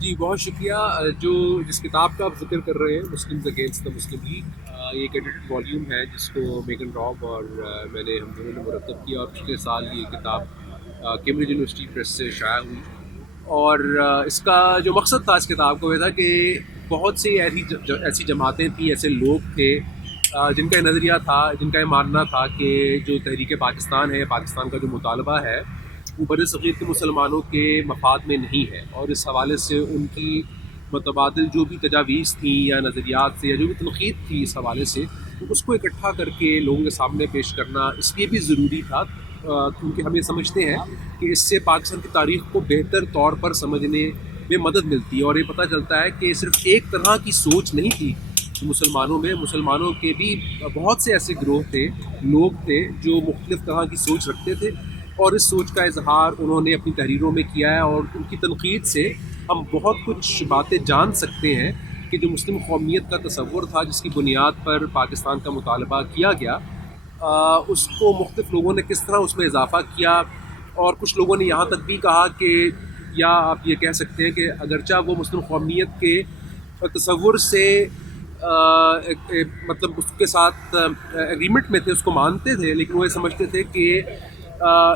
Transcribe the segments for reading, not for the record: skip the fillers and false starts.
جی بہت شکریہ۔ جس کتاب کا آپ ذکر کر رہے ہیں، Muslims against the Muslim league, یہ ایک ایڈیٹڈ والیوم ہے جس کو میگن راب اور میں نے ہم دونوں نے مرتب کیا، اور پچھلے سال یہ کتاب کیمبرج یونیورسٹی پریس سے شائع ہوئی۔ اور اس کا جو مقصد تھا اس کتاب کو یہ تھا کہ بہت سی ایسی جماعتیں تھیں، ایسے لوگ تھے جن کا یہ نظریہ تھا، جن کا یہ ماننا تھا کہ جو تحریک پاکستان ہے، پاکستان کا جو مطالبہ ہے وہ بر صغیر کے مسلمانوں کے مفاد میں نہیں ہے، اور اس حوالے سے ان کی متبادل جو بھی تجاویز تھیں یا نظریات سے یا جو بھی تنقید تھی اس حوالے سے، اس کو اکٹھا کر کے لوگوں کے سامنے پیش کرنا اس لیے بھی ضروری تھا کیونکہ ہم یہ سمجھتے ہیں کہ اس سے پاکستان کی تاریخ کو بہتر طور پر سمجھنے میں مدد ملتی ہے، اور یہ پتہ چلتا ہے کہ صرف ایک طرح کی سوچ نہیں تھی مسلمانوں کے بھی بہت سے ایسے گروہ تھے، لوگ تھے جو مختلف طرح کی سوچ رکھتے تھے، اور اس سوچ کا اظہار انہوں نے اپنی تحریروں میں کیا ہے، اور ان کی تنقید سے ہم بہت کچھ باتیں جان سکتے ہیں کہ جو مسلم قومیت کا تصور تھا جس کی بنیاد پر پاکستان کا مطالبہ کیا گیا، اس کو مختلف لوگوں نے کس طرح اس میں اضافہ کیا، اور کچھ لوگوں نے یہاں تک بھی کہا کہ یا آپ یہ کہہ سکتے ہیں کہ اگرچہ وہ مسلم قومیت کے تصور سے مطلب اس کے ساتھ ایگریمنٹ میں تھے، اس کو مانتے تھے، لیکن وہ یہ سمجھتے تھے کہ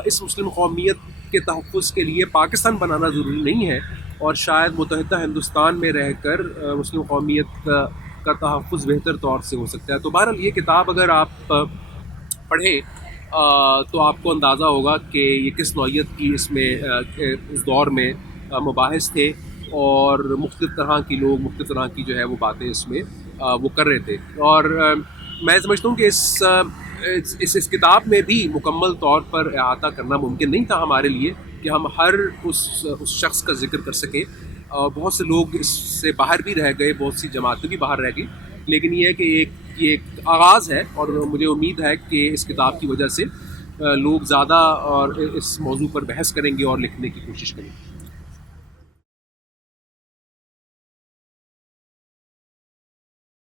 اس مسلم قومیت کے تحفظ کے لیے پاکستان بنانا ضروری نہیں ہے، اور شاید متحدہ ہندوستان میں رہ کر مسلم قومیت کا تحفظ بہتر طور سے ہو سکتا ہے۔ تو بہرحال یہ کتاب اگر آپ پڑھیں تو آپ کو اندازہ ہوگا کہ یہ کس نوعیت کی اس میں اس دور میں مباحث تھے، اور مختلف طرح کی لوگ مختلف طرح کی جو ہے وہ باتیں اس میں وہ کر رہے تھے۔ اور میں سمجھتا ہوں کہ اس کتاب میں بھی مکمل طور پر احاطہ کرنا ممکن نہیں تھا ہمارے لیے کہ ہم ہر اس شخص کا ذکر کر سکیں، بہت سے لوگ اس سے باہر بھی رہ گئے، بہت سی جماعتیں بھی باہر رہ گئی، لیکن یہ ہے کہ یہ ایک آغاز ہے، اور مجھے امید ہے کہ اس کتاب کی وجہ سے لوگ زیادہ اور اس موضوع پر بحث کریں گے اور لکھنے کی کوشش کریں گے۔